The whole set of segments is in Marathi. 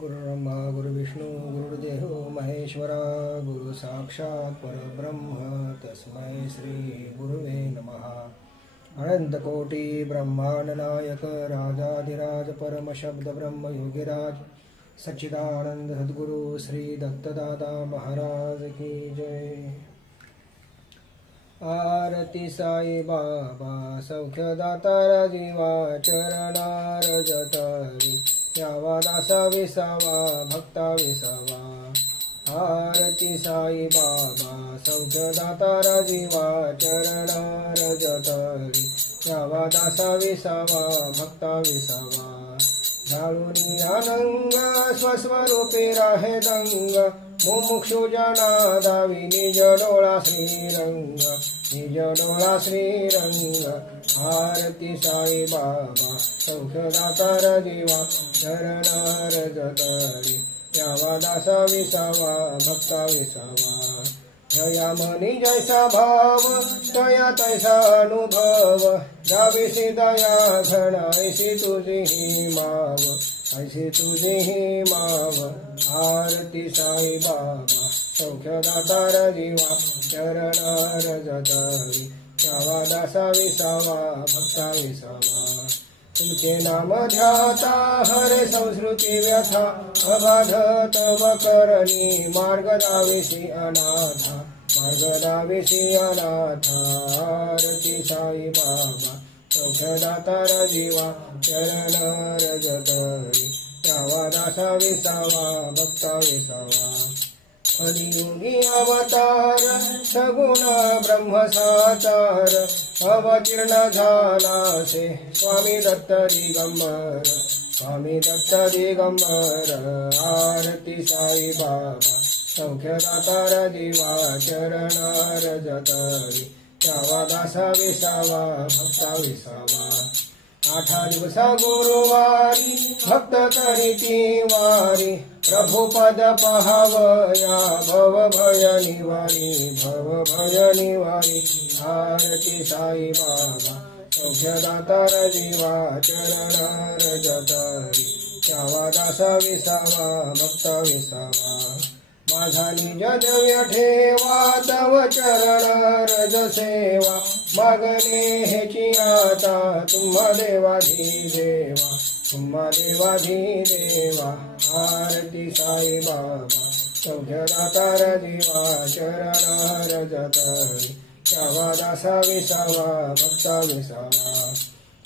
गुरुर्ब्रह्मा गुरुर्विष्णू गुरुर्देवो महेश्वरा गुरु साक्षात् परब्रह्म तस्मै श्री गुरुवे नमः। अनंतकोटि ब्रह्मांड नायक राजाधिराज परम शब्द ब्रह्म योगिराज सच्चिदानंद सद्गुरु श्री दत्तदाता महाराज की जय। आरती साई बाबा सौख्यदाता जीवा चरणार जतरी यावा दासा विसावा भक्ता विसावा। आरती साई बाबा सौख्यदाता जीवा चरणार जतरी यावा दासा विसावा भक्ता विसावा। झाळूनी आनंग स्वस्वरूपी राहे दंग मुमुक्षु जना दावी निज डोळा श्रीरंग निज डोळा श्रीरंग। आरती साई बाबा सौख्यदाता जीवा चरणार जतरी यावा दासा विसावा भक्ता विसावा। जया मनी जैसा भाव तया तैसा अनुभव जाविसी दया घन ऐसी तुझी ही माव ऐसी तुझी ही माव। आरती साई बाबा सौख्यदाता जीवा चरणार जतरी यावा दासा विसावा भक्ता विसावा। तुमचे नाम ध्याता हरे संस्कृती व्यथा अबाध तव करणी मार्ग दाविसी अनाथा मार्ग दाविसी अनाथा। आरती साई बाबा सौख्यदाता जीवा चरणार जतरी यावा दासा विसावा भक्ता विसावा। कलियुगी अवतार सगुण ब्रह्म साकार अवतीर्ण झाला से स्वामी दत्त दिगंबर स्वामी दत्त दिगंबर। आरती साई बाबा सौख्यदाता जीवा चरणार जतरी यावा दासा विसावा भक्ता विसावा। आठा दिवसा गुरुवारी भक्त करीती वारी प्रभुपद पहावया भव भय निवारी भव भय निवारी। आरती साई बाबा सौख्यदाता जीवा चरणार जतरी यावा दासा विसावा भक्ता विसावा। माझा निज द्रव्य ठेवा तव चरण रज सेवा मागणे हेची आता तुम्हा देवाधिदेवा तुम्हा देवाधिदेवा। आरती साई बाबा सौख्यदाता जीवा चरणार जतरी यावा दासा विसावा भक्ता विसावा।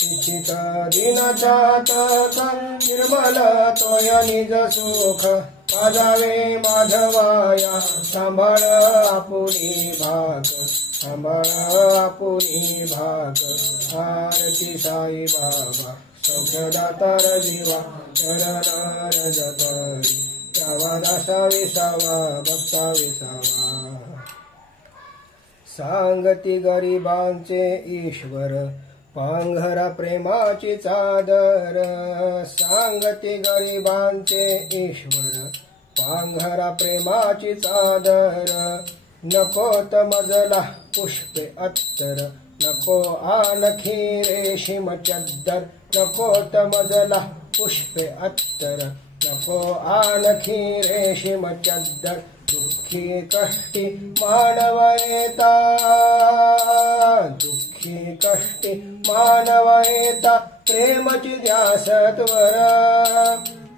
इच्छित दिनचातक निर्मल तोय निज सुख पाजावे माधवाया सांभाळ आपुनी भाग सांभाळ आपुनी भाग। आरती साई बाबा सौख्यदाता जीवा चरणार जतरी यावा दासा विसावा भक्ता विसावा। सांगती गरिबांचे ईश्वर पांघरा प्रेमाची चादर सांगती गरिबांचे ईश्वर पांघरा प्रेमाची चादर। नकोत मजला पुष्पे अत्तर नको आणखी रेशीम चद्दर नकोत मजला पुष्पे अत्तर नको आणखी रेशीम चद्दर। दुःखी कष्टी मानव येता दुःखी कष्टी मानव येता प्रेमची ध्यासत्वर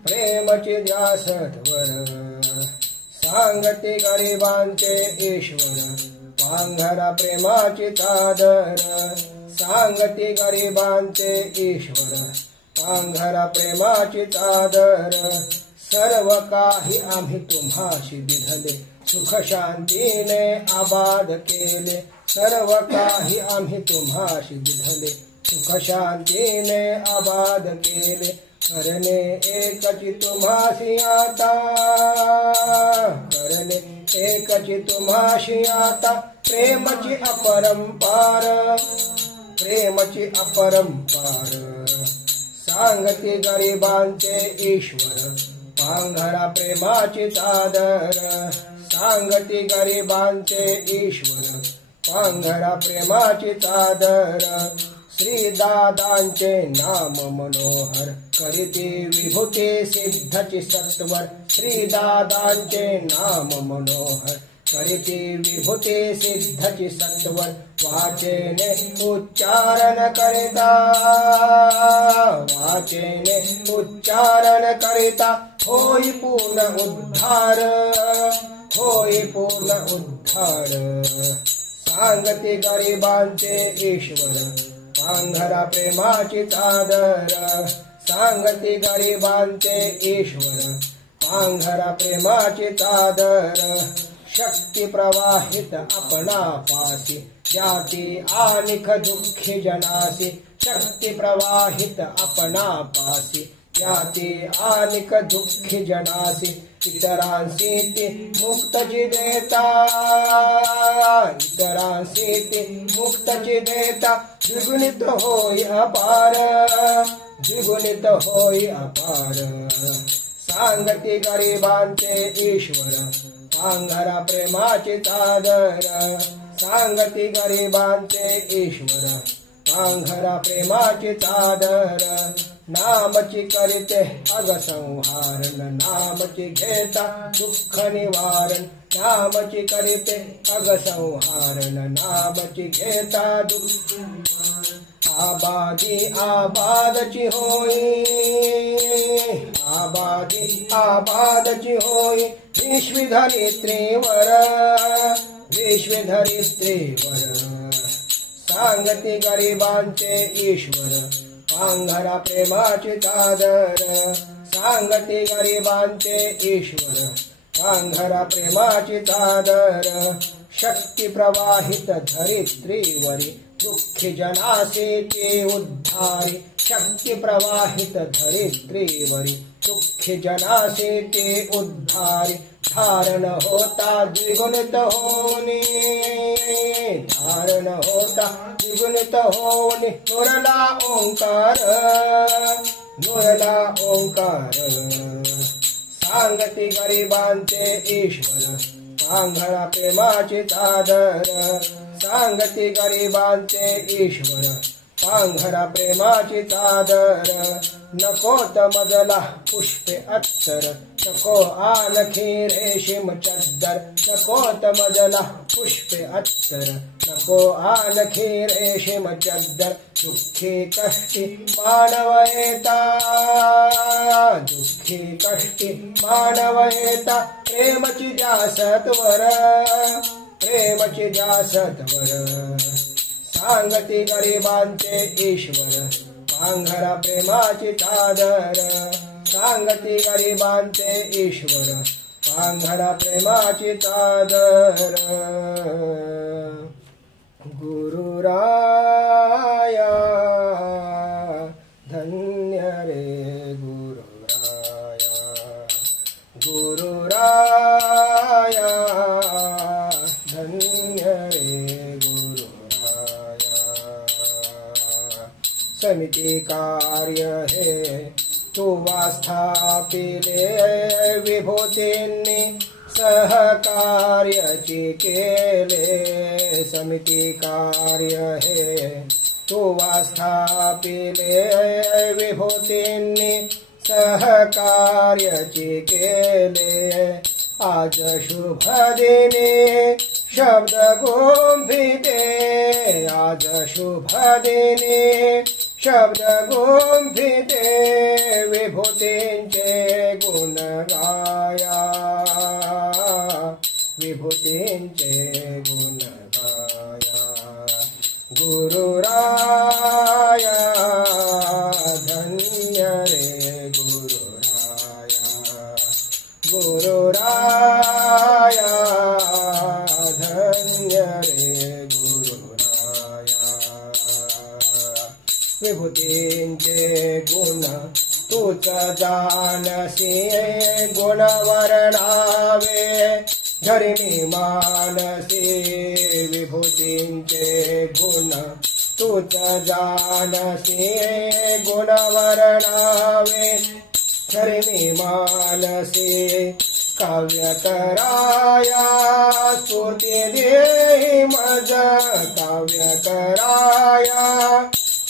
प्रेमची ध्यासत्वर। सांगती गरिबांचे ईश्वर पांघरा प्रेमाची चादर सांगती गरिबांचे ईश्वर पांघरा प्रेमाची चादर। सर्व काही आम्ही तुम्हाशी दिधले सुख शांतीने आबाद केले सर्व काही आम्ही तुम्हाशी दिधले सुख शांतीने आबाद केले। करणे एकची तुम्हाशी आता करणे एकची तुम्हाशी आता प्रेमची अपरंपार प्रेमची अपरंपार। सांगती गरिबांचे ईश्वर पांघरा प्रेमाची चादर सांगती गरिबांचे ईश्वर पांघरा प्रेमाची चादर। श्रीदादांचे नाम मनोहर करीते विभूते सिद्धची सत्वर श्रीदादांचे नाम मनोहर करीते विभूते सिद्धची सत्वर वाचेने उच्चारण करिता वाचेने उच्चारण करिता होई पूर्ण उद्धार होई पूर्ण उद्धार सांगते गरिबांचे ईश्वर पांघरा प्रेमाची चादर सांगते गरिबांचे ईश्वर पांघरा प्रेमाची चादर शक्ती प्रवाहित आपणा पासी जाती आनिक दुःखी जनासी शक्ती प्रवाहित आपणा पासी जाती आनिक दुःखी जनासी इतरांसी ती मुक्तची देता इतरांसी ती मुक्तची देता द्विगुणित होई अपार द्विगुणित होई अपार सांगती गरिबांचे ईश्वर पांघरा प्रेमाची चादर सांगती गरिबांचे ईश्वर पांघरा प्रेमाची चादर नामची करीते अगसंहारण नामची घेता दुःख निवारण नामची करीते अगसंहारण नामची घेता दुःख आबादी आबादची होई आबादी आबादची होई विश्वधरित्रीवर विश्वधरित्रीवर सांगती गरिबांचे ईश्वर पांघरा प्रेमाची चादर सांगती गरिबांचे ईश्वर पांघरा प्रेमाची चादर शक्ती प्रवाहित धरित्रीवरी दुःखी जनासी ते उद्धारी शक्ती प्रवाहित धरित्रीवरी दुःखी जनासी ते उद्धारी धारण होता द्विगुणित होनी धारण होता द्विगुणित होनी नुरला ओंकार सांगती गरिबांचे ईश्वर पांघरा प्रेमाची चादर सांगती गरिबांचे ईश्वर पांघरा प्रेमाची चादर नकोत मजला पुष्पे अत्तर नको आणखी रेशीम चद्दर नकोत मजला पुष्पे अत्तर नको आणखी रेशीम चद्दर दुःखी कष्टी मानव येता दुःखी कष्टी मानव येता प्रेमची जासतवर प्रेमची जासतवर सांगती गरिबांचे ईश्वर पांघरा प्रेमाची चादर सांगती गरिबांचे ईश्वर पांघरा प्रेमाची चादर गुरुराया धन्य रे गुरुराया गुरुराया धन्य रे समिति कार्य है तू वास्थापिले विभूतींनी सहकार्याची केले समिति कार्य है तू वास्थापिले विभूतींनी सहकार्याची केले आज शुभ दिनी शब्द गुंफिते आज शुभ दिनी शब्द गुंफिते विभूतींचे गुण गाया विभूतींचे गुण गाया गुरुराया धन्य रे गुरुराया गुरुराया धन्य रे गुरुराया विभूतींचे गुण तूच जानसी गुणवर्णावे धरिणी मानसी विभूतींचे गुण तूच जानसी गुणवर्णावे धरिणी मानसी काव्य कराया स्फूर्ती देहि मज काव्य कराया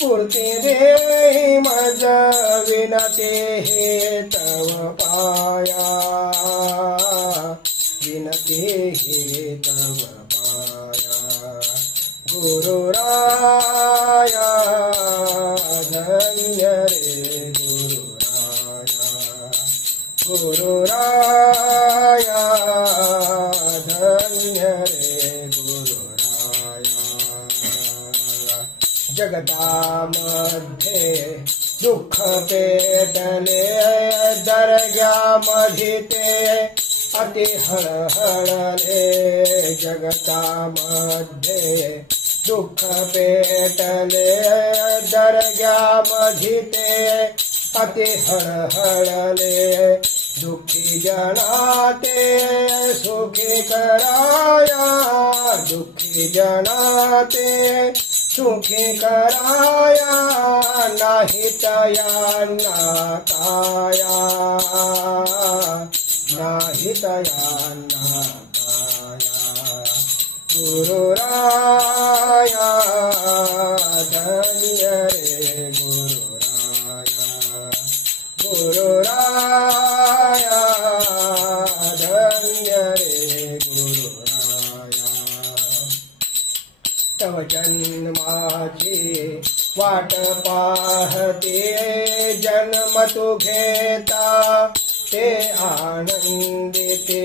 स्फूर्ती देई मज विनते हे तव पाया विनते हे तव पाया गुरुराया धन्य रे गुरुराया धन्य रे गुरुराया जगतामध्ये दुःख पेटले दर्ग्यामध्ये अति हळहळले जगतामध्ये दुःख पेटले दर्ग्यामध्ये अति हळहळले दुःखी जनाते सुखी कराया दुःखी जनाते सुखी कराया नाही तयांना काया नाही तयांना काया गुरुराया धन्य रे गुरुराया धन्य रे गुरुराया तव जन्माची वाट पाहते जन्म तू घेता ते आनंदिते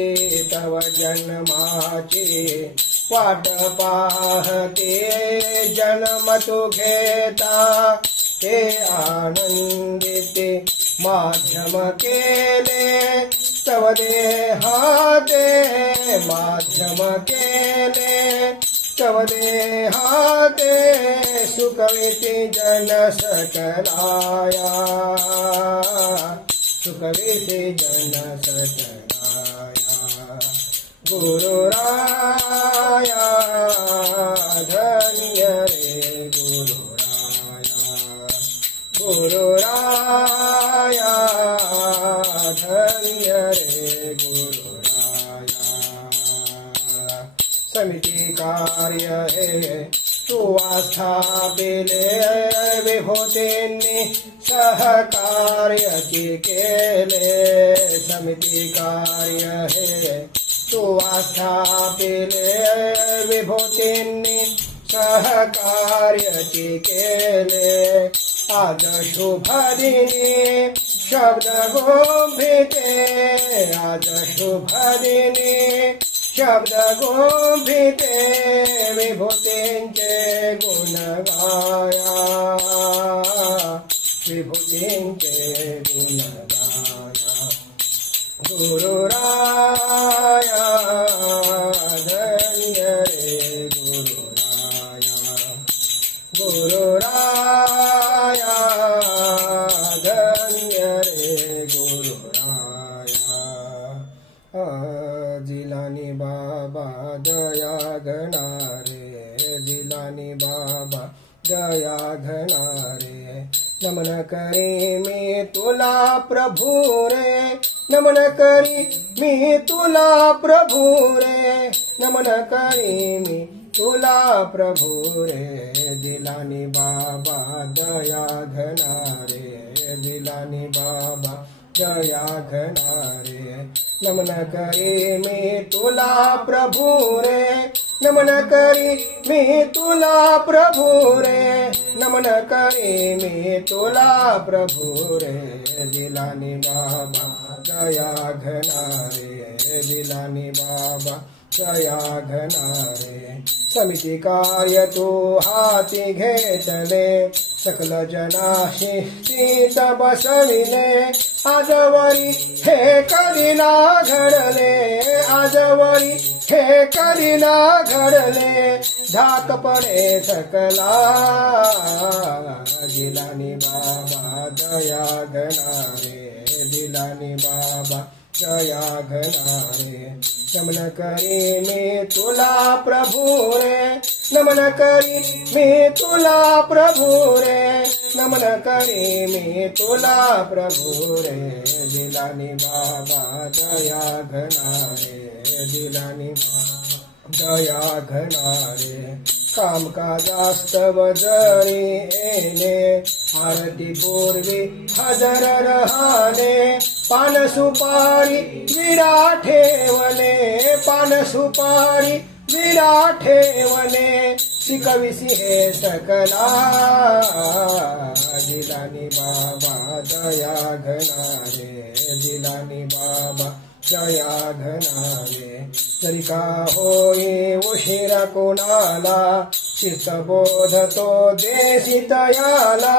तव जन्माची वाट पाहते जन्म तू घेता ते आनंदिते माध्यम केले तव देहाते माध्यम केले तव देहाते सुखविति जन सकलाया सुखविति जन सकलाया गुरुराया धन्य रे गुरुराया धन्य रे गुरुराया समिति कार्य है तू स्थापिले विभूतींनी सहकार्य केले समिति कार्य है तू स्थापिले विभूतींनी सहकार्य केले आज शुभ दिनी शब्द गोंभिते आज शुभ दिनी शब्द गोंभिते विभूतींचे गुण गाया विभूतींचे गुण गाया गुरुराया धन्य रे गुरुराया धन्य रे गुरुराया दिलानी बाबा दया घनारे दिलानी बाबा दया घनारे नमन करी मी तुला प्रभू रे नमन करी मी तुला प्रभू रे नमन करी मी तुला प्रभू रे दिलानी बाबा दया घनारे दिलानी बाबा दया घनारे नमन करी मी तुला प्रभू रे नमन करी मी तुला प्रभू रे नमन करी मी तुला प्रभू रे दिलानी बाबा दया घनारे दिलानी बाबा दया घनारे समिति कार्य तू हाती घेतले सकल जनाशी सीत बसविले आजवरी हे करीना घडले आजवरी हे करीना घडले धाक पडे सकला दिलानी बाबा दया घनारे दिलानी बाबा दया घनारे नमन करी मी तुला प्रभू रे नमन करी मी तुला प्रभू रे नमन करी मी तुला प्रभू रे दिलानी बाबा दया घनारे दिलानी बाबा दया घनारे कामकाजास्तव जरी येणे आरती पूर्वी हजर रहाणे पान सुपारी विडा ठेवणे पान सुपारी विडा ठेवणे शिकविसी हे सकला दिलानी बाबा दया घनारे दिलानी बाबा दया घनारे जरी का होई उशिरा कोणाला शिस्तबोध तो देशी तयाला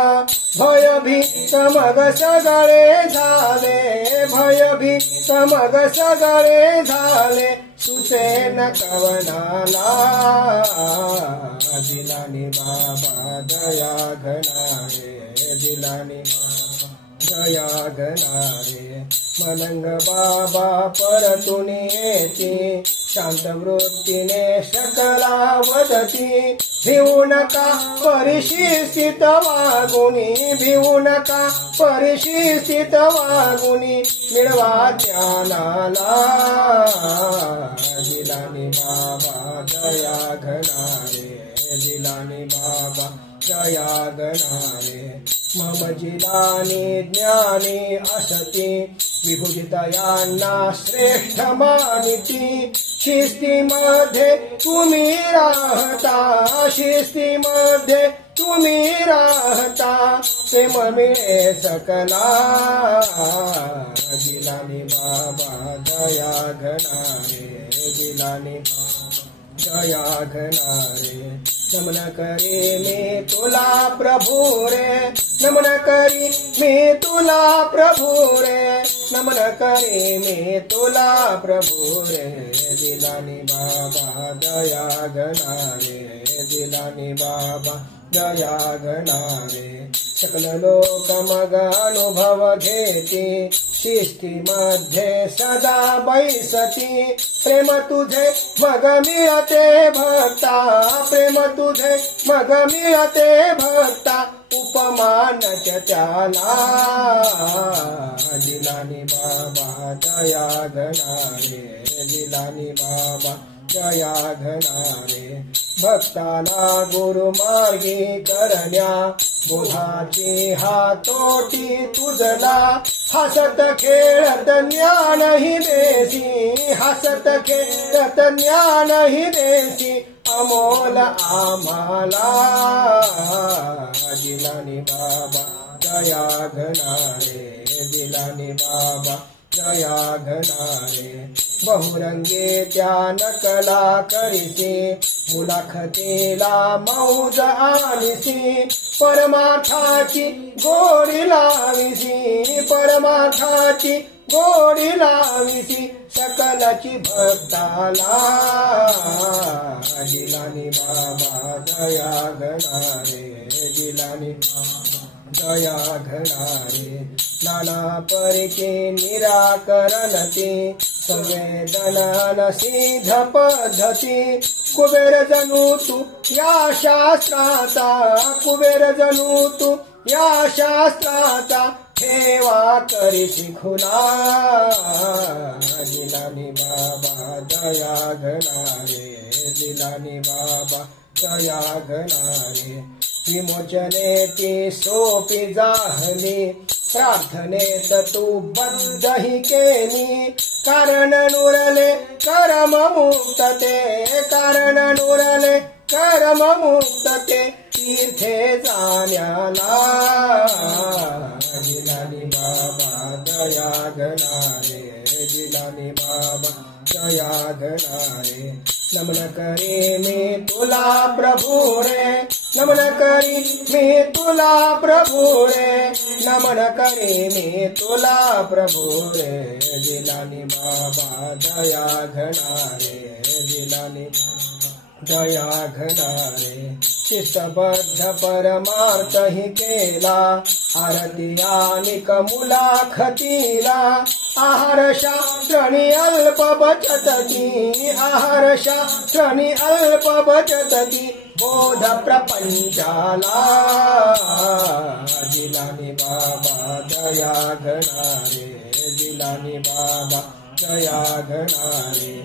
भयभीत मग सगळे झाले भयभीत मग सगळे झाले सुचेन कवनाला दिलानी बाबा दया घनारे दिलानी दया घनारे मनंग बाबा परतून येती शांत वृत्तीने सकला वदती भिवू नका परिशिष्टित वागुनी भिवू नका परिशिष्टित वागुनी मिळवा ज्ञानाला दिलानी बाबा दया घनारे दिलानी बाबा दया घनारे मम जिलानी ज्ञानी असती विभूजितयांना श्रेष्ठ मानिती शिस्तीमध्ये तुम्ही राहता शिस्तीमध्ये तुम्ही राहता प्रेम मिळे सकला दिलानी बाबा दया घनारे दिलानी दया घनारे नमन करी मी तुला प्रभू रे नमन करी मी तुला प्रभू रे नमन करी मी तुला प्रभू रे दिलानी बाबा दया घनारे दिलानी बाबा दया घनारे सकल लोक मग अनुभव घेती शिस्तीमध्ये सदा बैसती प्रेम तुझे मग मिळते भक्ता प्रेम तुझे मग मिळते भक्ता उपमानच त्याला दिलानी बाबा दया घनारे दिलानी बाबा दया घनारे भक्ताला गुरुमार्गी करण्या बोधाची हातोटी तुझला हसत खेळत ज्ञानही देसी हसत खेळत ज्ञानही देसी अमोल आम्हाला दिलानी बाबा दया घनारे दिलानी बाबा दया घनारे बहुरंगी त्या नकला करीसी मुलाखतीला मौज आलीसी परमार्थाची गोडी लाविसी परमार्थाची गोडी लाविसी सकलची भक्ताला दिलानी बाबा दया घनारे दिलानी दया घनारे नाना परिके निराकरणते संवेदना सिद्ध पद्धती कुबेर जणू तू या शास्त्राचा कुबेर जणू तू या शास्त्राचा ठेवा करीसी खुला दिलानी बाबा दया घनारे दिलानी बाबा दया घनारे विमोचने ती सोपी जाहली प्रार्थनेत तू बद्धही केली कारण नुरले कर्म मुक्तते कारण नुरले कर्म मुक्तते तीर्थे जाण्याला दिलानी बाबा दया घनारे दिलानी बाबा दया घनारे नमन करी मी तुला प्रभू रे नमन करी मी तुला प्रभू रे नमन करी मी तुला प्रभू रे दिलानी बाबा दया घनारे दिलानी दया घनारे शिस्तबद्ध परमार्थ ही केला आरती आणि मुलाखतीला आहार शास्त्रणी अल्प बचतती आहार शास्त्रणी अल्प बचतती बोध प्रपंचाला दिलानी बाबा दया घनारे दिलानी बाबा दया घनारे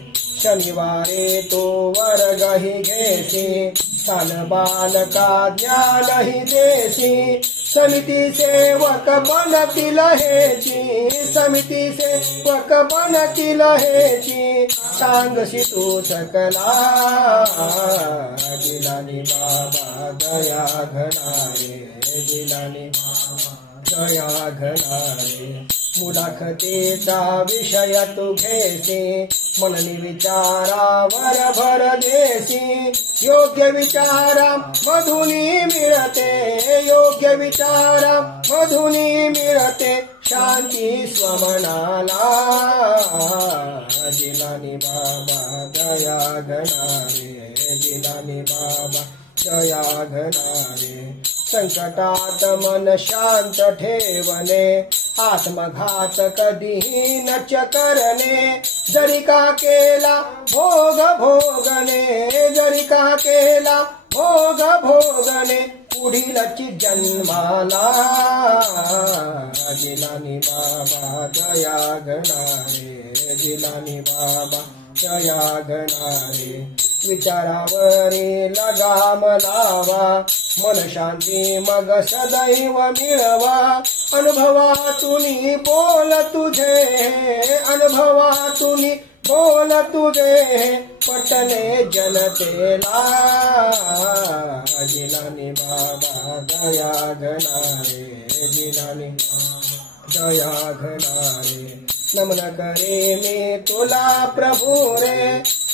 शनिवारे तो वर्गहि घेसी काल बालका ज्ञानहि देसी समिती सेवक बनतील हेची समिती सेवक बनतील हेची सांगसी तू सकला दिलानी बाबा दया घनारे दिलानी दया घनारे मुलाखतीचा विषय तू घेसी मननी विचारावर भर देसी योग्य विचारा मधुनी मिळते योग्य विचारा मधुनी मिळते शांती स्वमनाला दिलानी बाबा दया घनारे दिलानी बाबा दया घनारे संकटात मन शांत ठेवणे आत्मघात कधीही नच करणे जरी का केला भोग भोगणे जरी का केला भोग भोगणे पुढीलची जन्माला दिलानी बाबा दया घनारे दिलानी बाबा दया घनारे विचारावरी लगाम लावा मन शांती मग सदैव मिळवा अनुभवातून बोल तुझे अनुभवातून बोल तुझे पटले जनतेला दिलानी बाबा दया घनारे दिलानी दया घनारे नमन करे मी तुला प्रभु रे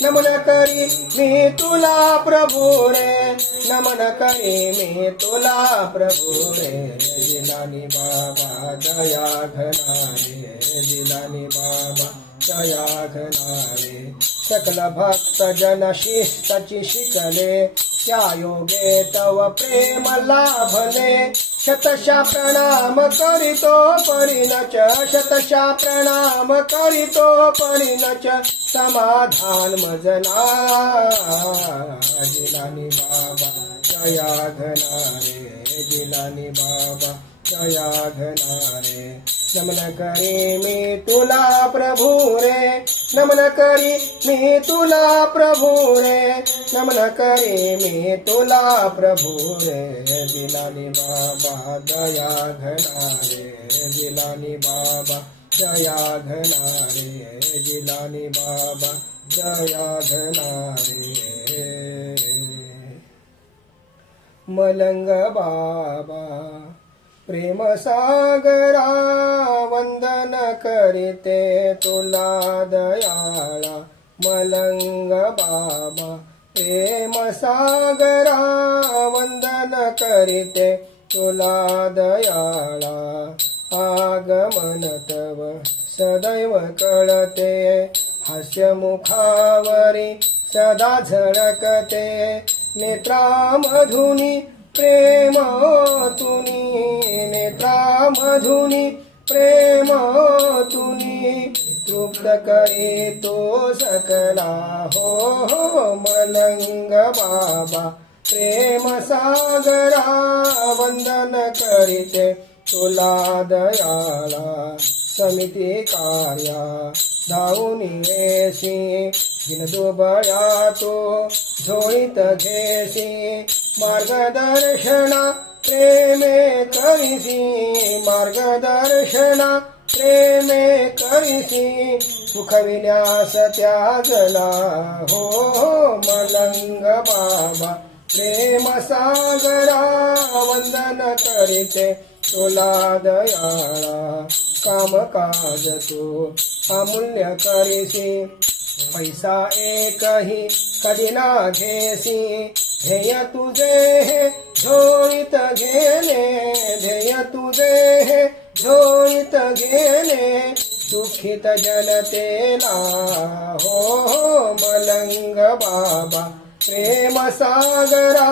नमन करी मी तुला प्रभु रे नमन करे मी तुला प्रभु रे दिलानी बाबा दया घनारे दिलानी बाबा दया घनारे सकल भक्त जन शिष्टाची शिकले त्या योगे तव प्रेम लाभले शतशा प्रणाम करितो परिणच शतशा प्रणाम करितो परिणच समाधान मजना दिलानी बाबा दया घनारे दिलानी बाबा दया घनारे नमन करी मी तुला प्रभु रे नमन करी मी तुला प्रभु रे नमन करी मी तुला प्रभु रे दिलानी बाबा दया घनारे दिलानी बाबा दया घनारे दिलानी बाबा दया घनारे मलंग बाबा प्रेम सागरा वंदन करीते तुला दयाळा मलंग बाबा प्रेम सागरा वंदन करीते तुला दयाळा आगमन तव सदैव कळते हास्य मुखावरी सदा झळकते नेत्रामधुनी प्रेम तुनी नेत्रामधुनी प्रेम तुनी तृप्त करे तो सकला हो मलंग बाबा प्रेम सागरा वंदन करीते तुला दयाळा समिती कार्या धावून येसी दिनदुबळा तो झोळीत घेसी मार्गदर्शना प्रेमे करीसी मार्गदर्शना प्रेमे करीसी सुखविलास त्यागला हो मलंग बाबा प्रेम सागरा वंदन करीते तुला दयाळा काम काज तू अमूल्य करीसी पैसा एकही कधी ना घेसी ध्येय तुझे हे झोळीत घेणे ध्येय तुझे हे झोळीत घेणे सुखित जनतेला हो मलंग बाबा प्रेम सागरा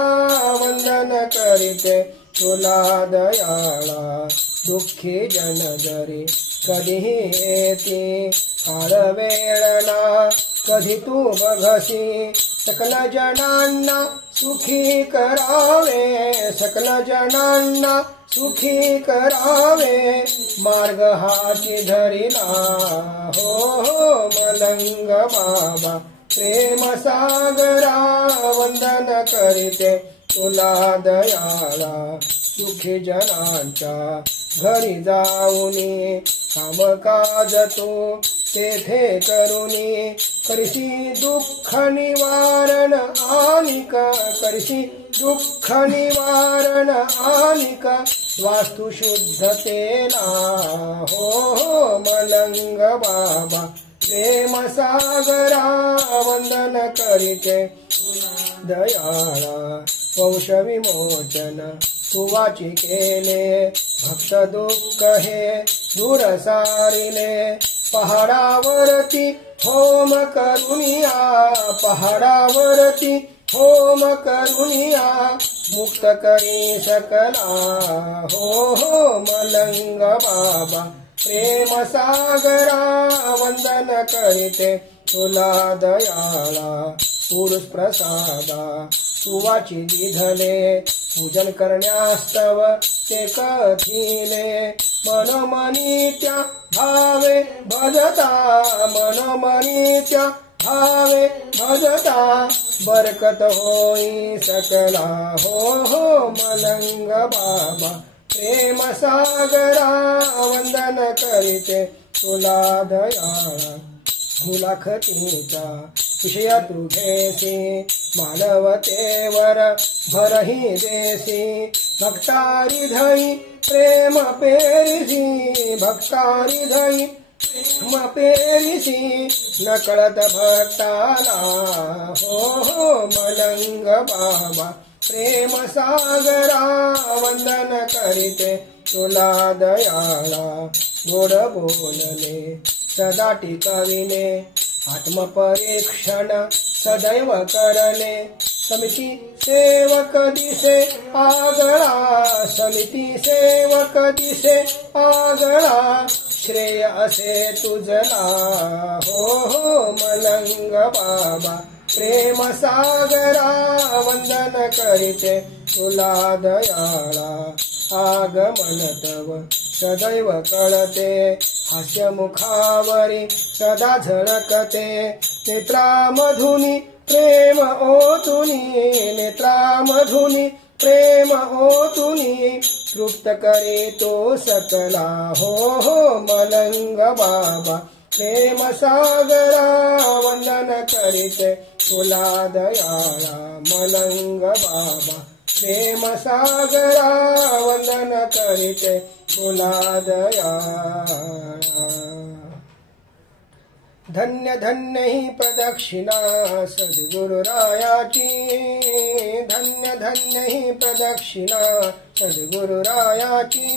वंदन करीते तुला दयाळा दुःखी जन जरी कधीही येती फार वेळना कधी तू बघसी सकल जनांना सुखी करावे सकल जनांना सुखी करावे मार्ग हाची धरिला हो मलंग बाबा प्रेम सागरा वंदन करीते तुला दयाळा सुखी जनांच्या घरी जाऊनी कामकाज तू तेथे करुनी करशी दुःख निवारण आनिक करशी दुःख निवारण आनिक वास्तु शुद्धतेला हो मलंग बाबा प्रेम सागरा वंदन करीते दयाळा वंश विमोचन तुवाची केले भक्त दुःख हे दूर सारिले पहाडावरती होम करुनिया पहाडावरती होम करुनिया मुक्त करी सकला हो मलंग बाबा प्रेम सागरा वंदन करीते तुला दयाळा पुरुष प्रसादा तुवाची दिधले पूजन करण्यास्तव ते कथिले मनमनी त्या भावे भजता मनमनी त्या भावे भजता बरकत होई सकला हो मलंग बाबा प्रेम सागरा वंदन करीते तुला दयाळा मुलाखतीचा विषय तू घेसी मानवतेवर भरही देसी भक्तारी धई प्रेम पेरिसी भक्तारी धई प्रेम पेरिसी नकळत भक्ताला हो मलंग बाबा प्रेम सागरा वंदन करीते तुला दयाळा गोड बोलले सदा टिकविले आत्मपरीक्षण सदैव करले समिती सेवक दिसे आगळा समिती सेवक दिसे आगळा श्रेय असे तुझला हो मलंग बाबा प्रेम सागरा वंदन करीते तुला दयाळा आगमन तव सदैव कळते हास्य मुखावरी सदा झळकते नेत्रामधुनी प्रेम ओतुनी नेत्रामधुनी प्रेम ओतुनी तृप्त करे तो सकला हो मलंग बाबा प्रेम सागरा वंदन करीते तुला दयाळा मलंग बाबा प्रेम सागरा वंदन करीते तुला दयाळा धन्य धन्य ही प्रदक्षिणा सद्गुरुरायाची धन्य धन्य ही प्रदक्षिणा सद्गुरुरायाची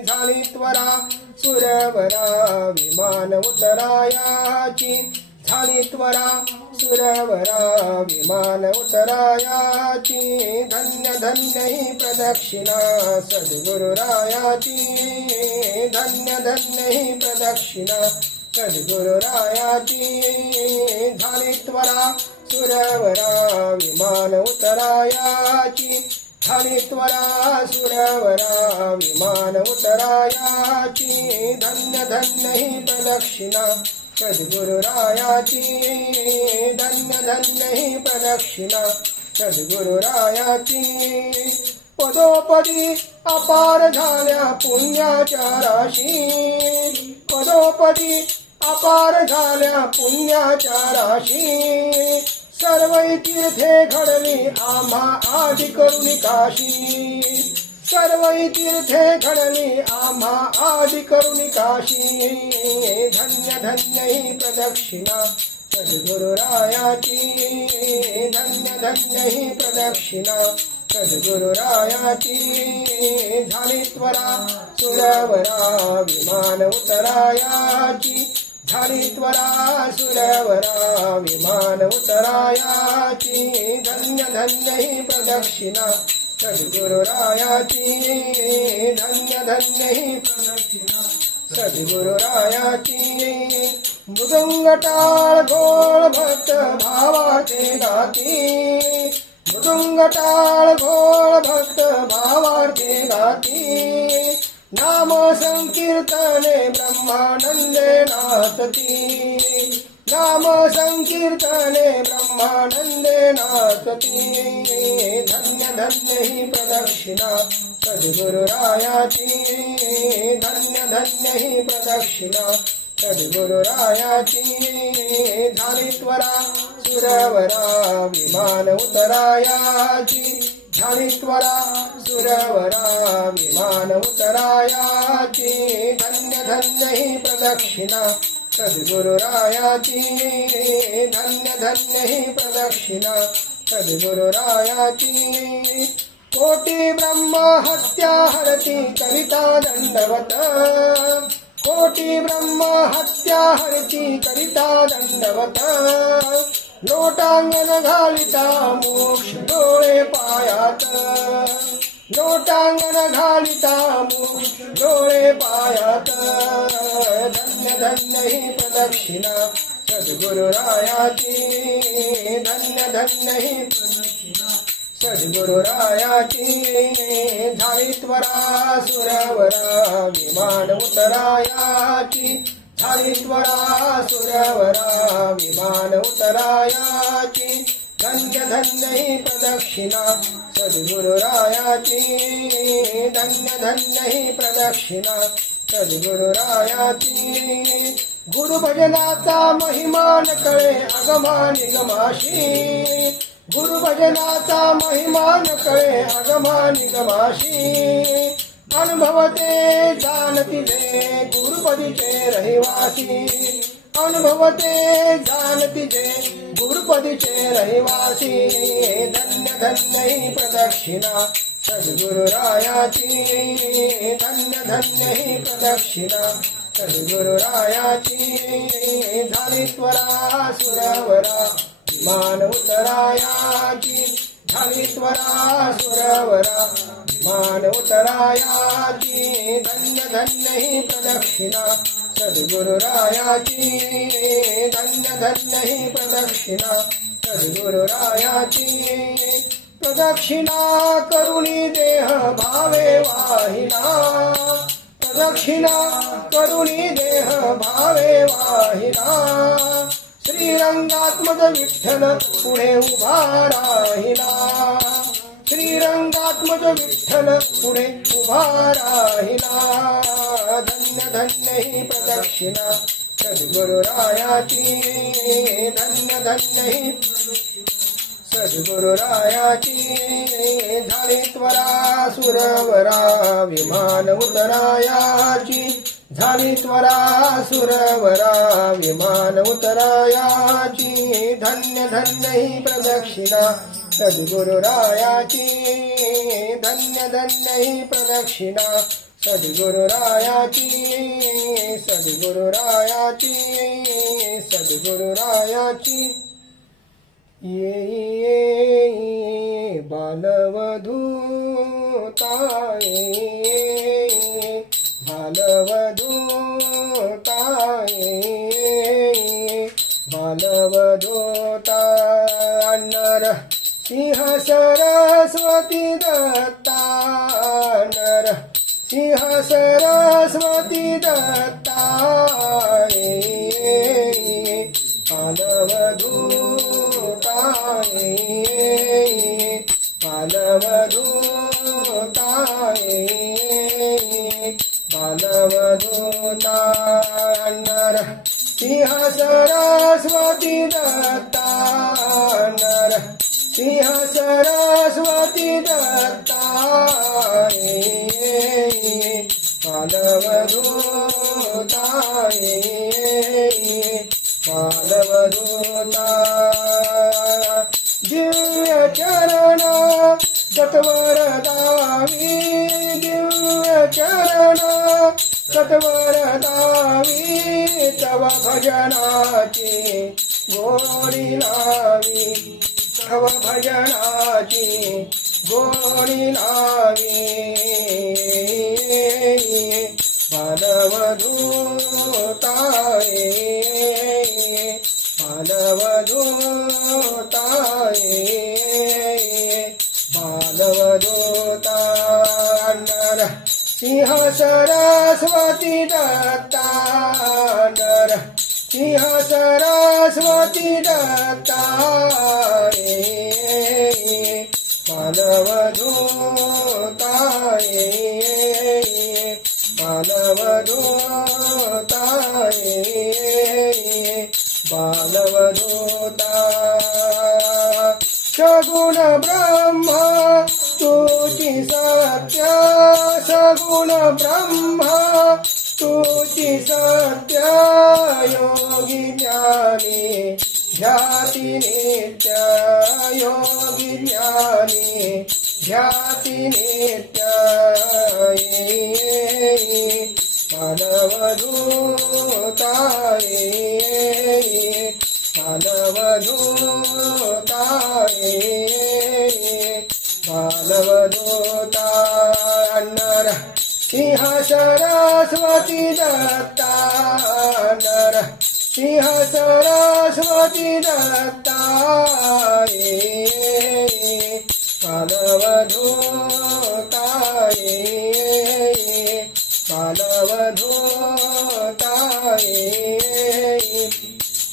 झाली त्वरा सुरवरा विमान उतरायाची झाली त्वरा सुरवरा विमान उतरायाची धन्य धन्य ही प्रदक्षिणा सद्गुरुरायाची धन्य धन्य ही प्रदक्षिणा सद्गुरुरायाची झाली त्वरा सुरवरा विमान उतरायाची झाली त्वरा सुरवरा विमान उतरायाची धन्य धन्य ही प्रदक्षिणा सद्गुरुरायाची धन्य धन्य ही प्रदक्षिणा सद्गुरुरायाची पदोपदी अपार झाल्या पुण्याच्या राशी पदोपदी अपार झाल्या पुण्याच्या राशी सर्व तीर्थे घडली आम्हा आदि करुणी काशी सर्व तीर्थे घडली आम्हा आदि करुणी काशी धन्य धन्य ही प्रदक्षिणा सद्गुरुरायाची धन्य धन्य ही प्रदक्षिणा सद्गुरुरायाची झाली त्वरा सुरवरा विमान उतरायाची झाली त्वरा सुरवरा विमान उतरायाची धन्य धन्य ही प्रदक्षिणा सद्गुरुरायाची धन्य धन्य ही प्रदक्षिणा सद्गुरुरायाची मृदुंग टाळ घोळ भक्त भावाचे गाती मृदुंग टाळ घोळ भक्त भावाचे गाती नाम संकीर्तने ब्रह्मानंदे नासती नाम संकीर्तने ब्रह्मानंदे नासती धन्य धन्य ही प्रदक्षिणा सद्गुरुरायाची धन्य धन्य ही प्रदक्षिणा सद्गुरुरायाची झाली त्वरा सुरवरा विमान उतरायाची झाली त्वरा सुरवरा विमान उतरायाची धन्य धन्य ही प्रदक्षिणा सद्गुरुरायाची धन्य धन्य ही प्रदक्षिणा सद्गुरुरायाची कोटी ब्रह्म हत्या हरती करिता दंडवत कोटी ब्रह्म हत्या हरती करिता दंडवत लोटांगण घालिता मोक्ष डोळे पायात लोटांगण घालिता मोक्ष डोळे पायात धन्य धन्य ही प्रदक्षिणा सद्गुरुरायाची धन्य धन्य ही सद्गुरुरायाची झाली त्वरा सुरवरा विमान उतरायाची झाली त्वरा सुरवरा विमान उतरायाची धन्य धन्य ही प्रदक्षिणा सद्गुरुरायाची धन्य धन्य ही प्रदक्षिणा सद्गुरुरायाची गुरुभजनाचा महिमा न कळे अगमा निगमाशी गुरुभजनाचा महिमा न कळे अगमा निगमाशी अनुभवते जाणती जे गुरुपदीचे रहिवासी अनुभवते जाणती जे गुरुपदीचे रहिवासी धन्य धन्य ही प्रदक्षिणा सद्गुरुरायाची धन्य धन्य ही प्रदक्षिणा सद्गुरुरायाची झाली त्वरा सुरवरा विमान उतरायाची झाली त्वरा सुरवरा विमान उतरायाची धन्य धन्य ही प्रदक्षिणा सद्गुरुरायाची धन्य धन्य ही प्रदक्षिणा सद्गुरुरायाची प्रदक्षिणा करुणी देह भावे वाहिला प्रदक्षिणा करुणी देह भावे वाहिला श्रीरंगात्मज विठ्ठल पुढे उभा राहिला श्रीरंगात्मज विठ्ठल पुढे उभा राहिला धन्य धन्य ही प्रदक्षिणा सद्गुरुरायाची धन्य धन्य ही सद्गुरुरायाची झाली त्वरा सुरवरा विमान उतरायाची झाली त्वरा सुरवरा विमान उतरायाची धन्य धन्य ही प्रदक्षिणा सद्गुरुरायाची धन्य धन्य ही प्रदक्षिणा सद्गुरुरायाची सद्गुरुरायाची सद्गुरुरायाची ये बालवधूताये बालवधूता नर सिंह सरस्वती दत्ता नर सिंह सरस्वती दत्ता बालवधूता नर सिंह सरस्वती दत्ता नर सिंह सरस्वती दत्ता बालवधूता बालवधूता दिव्य चरण सत्वर दावी दिव्य चरण सत्वर दावी तव भजनाची गोडी लावी तव भजनाची गोडी लावी बालवधूताये बालवधूता नर सिंह सरस्वती दत्ता नर सिंह सरस्वती दत्ता मानवधूता मानवधूता बालवधूता सगुण ब्रह्म तुझी सत्य सगुण ब्रह्म तुझी सत्य योगी ज्ञानी ध्याति नित्य योगी ज्ञानी ध्याति नित्य मानवधूता मानवधूता मानवधूता नर सिंह सरस्वती दत्ता नर सिंह सरस्वती दत्ता मानवधूता मानवधूता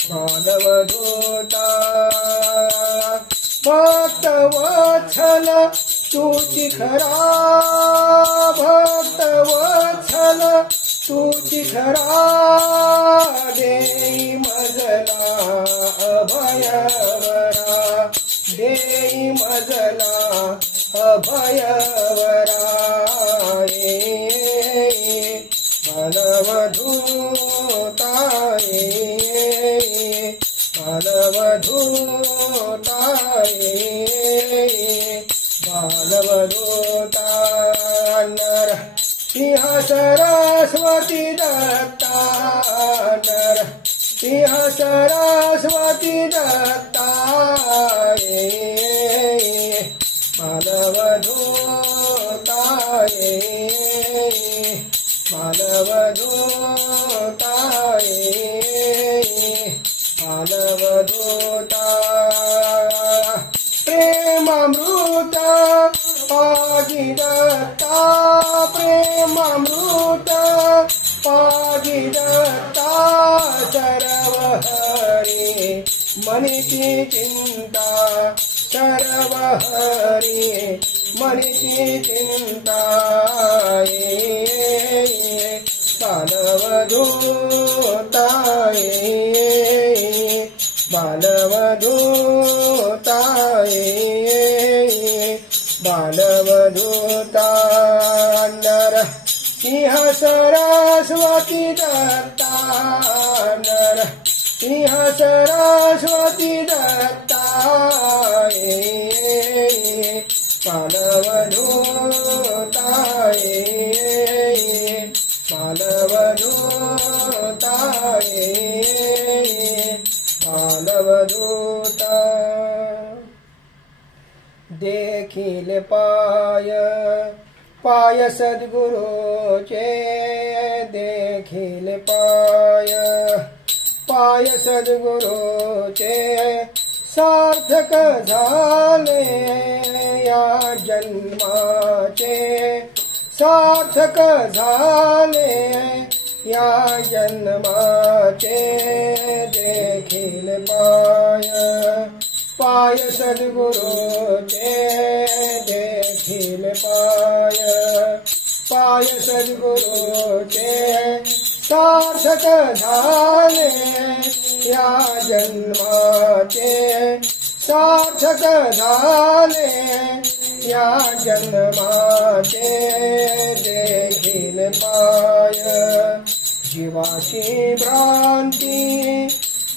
मानवधूता भक्तवत्सल तुझी खरा भक्तवत्सल तुझी खरा देई मजला अभयवरा देई मजला अभयवरा मानवधूता मानवधूता मानवधूता नर सिंह सरस्वती दत्ता नर सिंह सरस्वती दत्ता मानवधूता मानवधूता मानवधूता प्रेमामृत पागी दत्ता प्रेमामृत पागी दत्ता सर्व हरी मनीची चिंता सर्व हरी मनीची चिंता मानवधूता मानवधूता मानवधूता नर सिंह सरस्वती दत्ता नर सिंह सरस्वती दत्ता मानवधूता मानवधूता मानवधूता देखील पाय पाय सद्गुरूचे देखील पाय पाय सद्गुरूचे सार्थक झाले या जन्माचे सार्थक झाले या जन्माचे देखील पाय पाय सद्गुरूचे देखील पाय पाय सद्गुरूचे सार्थक झाले या जन्माचे सार्थक झाले या जन्माचे देखील पाय जीवाची भ्रांती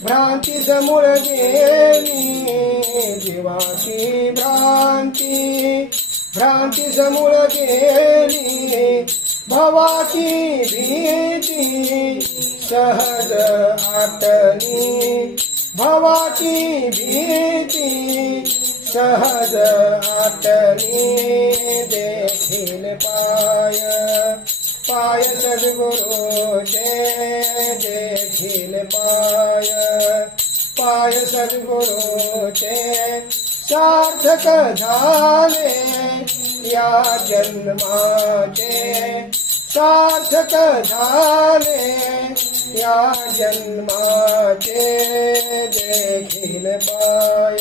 भ्रांती समूळ गेली जीवाची भ्रांती भ्रांती समूळ गेली भवाची भीती सहज आटली भवाची भीती सहज आटली देखील पाय पाय सद्गुरूचे देखील पाय पाय सद्गुरूचे सार्थक झाले या जन्माचे सार्थक झाले या जन्माचे देखील पाय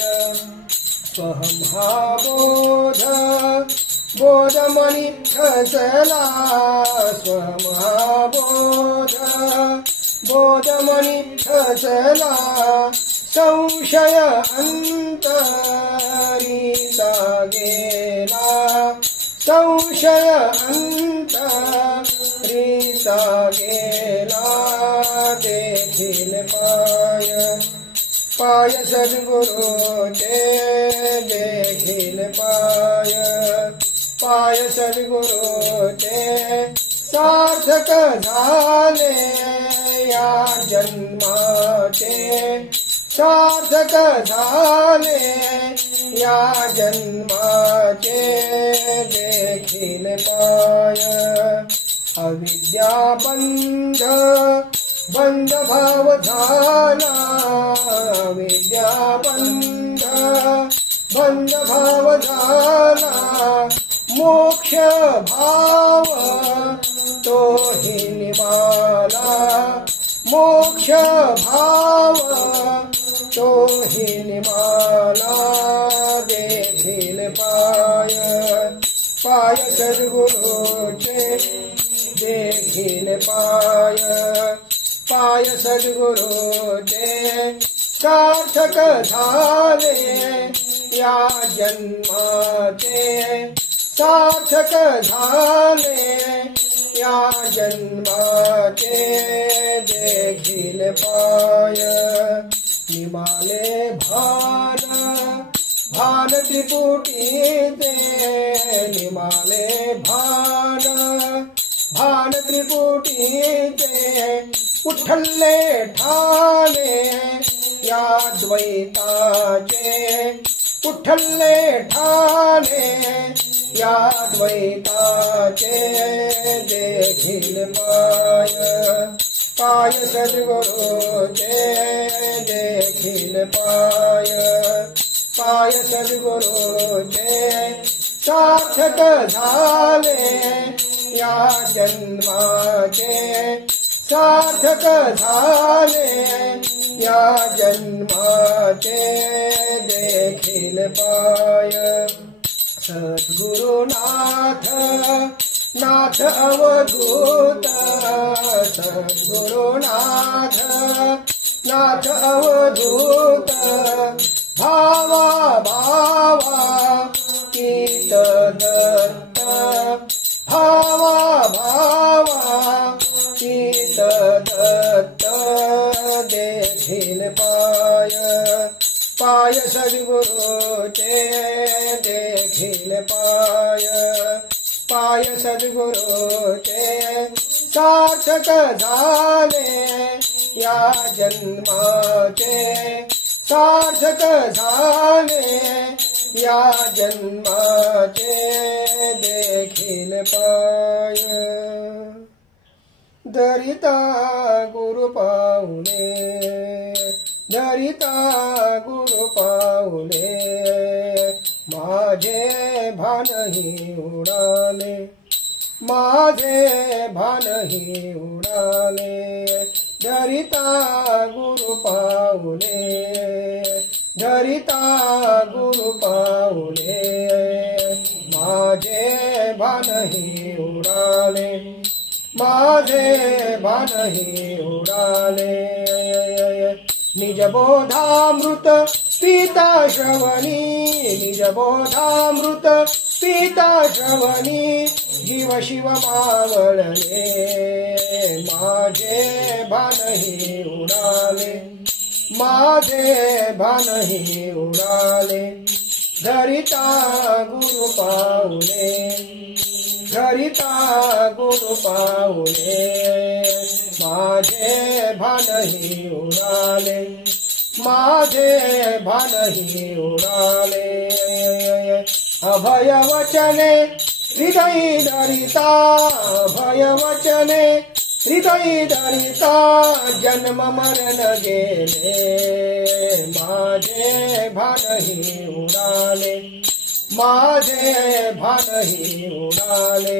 स्वमहाबोध बोधमणी ठसला स्वमहाबोध बोधमणी ठसला संशय अंतरीचा गेला संशय अंतरीचा गेला देखील पाय पाय सद्गुरूचे देखील पाय पाय सद्गुरूचे सार्थक झाले या जन्माचे सार्थक झाले या जन्माचे देखील पाय अविद्या बंध बंध भाव झाला अविद्या बंध बंध भाव झाला मोक्ष भाव तोही निवाला मोक्ष भाव तोही निवाला देखील पाय पाय सद्गुरूचे देखील पाय पाय सद्गुरूचे सार्थक झाले या जन्माचे सार्थक झाले या जन्माचे देखील पाय निमाले भान भान त्रिपुटीचे निमाले भान भान त्रिपुटीचे उठले ठाणे या द्वैताचे उठले ठाणे या द्वैताचे देखील पाय पाय सद्गुरूचे देखील पाय पाय सद्गुरूचे सार्थक झाले या जन्माचे सार्थक झाले या जन्माचे देखील पाय सद्गुरुनाथ नाथ अवधूत सद्गुरुनाथ नाथ अवधूत भावा भावा कीत दत्त भावा भावा कीत दत्त देखील पाय पाय सद्गुरूचे देखील पाय पाय सद्गुरूचे सार्थक झाले या जन्माचे सार्थक झाले या जन्माचे देखील पाय दरिता गुरु पाऊले दरिता गुरु पाऊले माझे भानही उडाले माझे भानही उडाले दरिता गुरु पाऊले दरिता गुरु पाऊले माझे भानही उडाले माझे भानही उडाले निज बोधामृत पिता श्रवणी निज बोधामृत पिता श्रवणी जीव शिव मावळले माझे भानही उडाले माझे भानही उडाले धरिता गुरु पाऊले धरिता गुरु पाऊले माझे भानही उडाले माझे भानही उडाले अभय वचने हृदय धरिता अभय वचने हृदय धरिता जन्म मरण गेले माझे भानही उडाले माझे भानही उडाले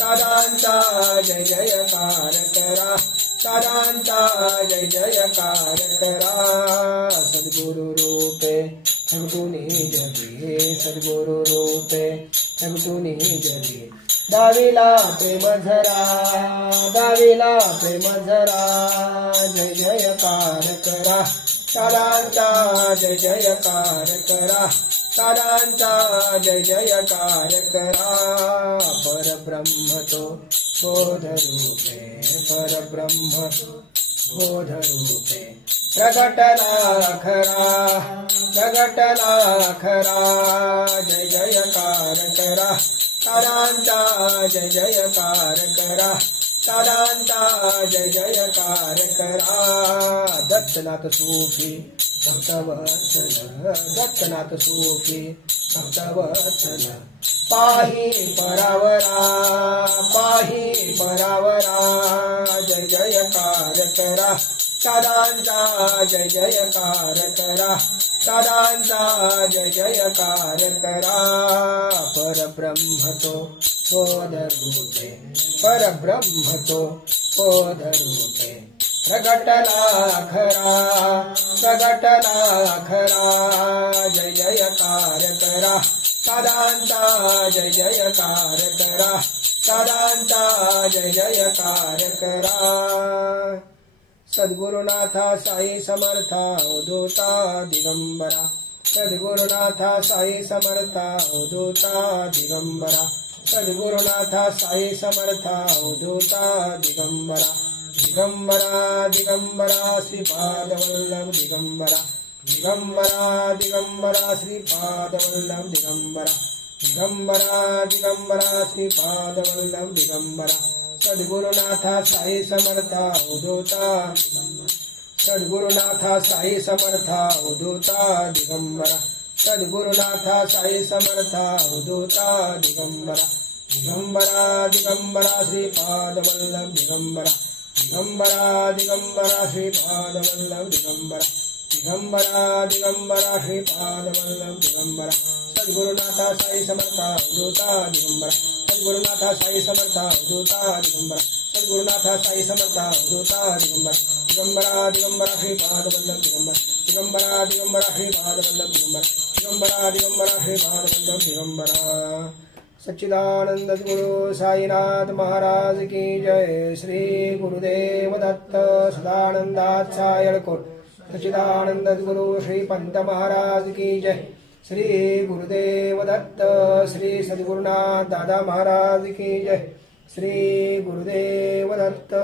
दादांचा जय जयकार करा, दादांचा जय जयकार करा. सद्गुरु रूपे ठगटुनी जगे, सद्गुरु रूपे ठगटुनी जगे. दाविला प्रेम झरा, दाविला प्रेम झरा. जय जयकार करा, दादांचा जय जयकार करा, दादांचा जय जयकार करा. परब्रह्म तो बोध रूपे, परब्रह्म बोध रूपे प्रगटला खरा, प्रगटला खरा. जय जयकार करा, दादांचा जय जयकार करा, दादांचा जय जयकार करा. दत्तनाथ सूफी भक्तवत्सल, दत्तनाथ सूफी भक्तवत्सल. पाही परावरा, पाही परावरा. जय जयकार करा, दादांचा जय जयकार करा, दादांचा जय जयकार करा. परब्रह्म तो बोध रूपे, परब्रह्म तो बोध रूपे प्रगटला खरा, प्रगटला खरा. जय जयकार करा, दादांचा जय जयकार करा, दादांचा जय जयकार करा. सद्गुरुनाथा साई समर्था अवधूता दिगंबरा, सद्गुरुनाथा साई समर्था अवधूता दिगंबरा, सद्गुरुनाथा साई समर्था अवधूता दिगंबरा. दिगंबरा दिगंबरा श्रीपादवल्लभ दिगंबरा, दिगंबरा दिगंबरा श्रीपादवल्लभ दिगंबरा, दिगंबरा दिगंबरा श्रीपादवल्लभ दिगंबरा. सद्गुरुनाथा साई समर्था अवधूता, सद्गुरुनाथा साई समर्था अवधूता दिगंबरा, सद्गुरुनाथा साई समर्था अवधूता दिगंबरा. दिगंबरा दिगंबरा श्रीपादवल्लभ दिगंबरा, दिगंबरा दिगंबरा श्रीपादवल्लभ दिगंबरा, दिगंबरा दिगंबरा श्रीपादवल्लभ दिगंबरा. सद्गुरुनाथा साई समर्था अवधूता दिगंबरा, सद्गुरुनाथा साई समर्था अवधूता दिगंबरा, सद्गुरुनाथा साई समर्था अवधूता दिगंबरा. दिगंबरा दिगंबरा श्रीपादवल्लभ दिगंबरा, दिगंबरा दिगंबरा श्रीपादवल्लभ दिगंबरा, दिगंबरा दिगंबरा श्रीपादवल्लभ दिगंबरा. सच्चिदानंद गुरु साईनाथ महाराज की जय. श्री गुरुदेव दत्त सदानंदात सायळकोट. सच्चिदानंद गुरु श्री पंत महाराज की जय. श्री गुरुदेव दत्त श्री सद्गुरुनाथ दादा महाराज की जय. श्री गुरुदेव दत्त.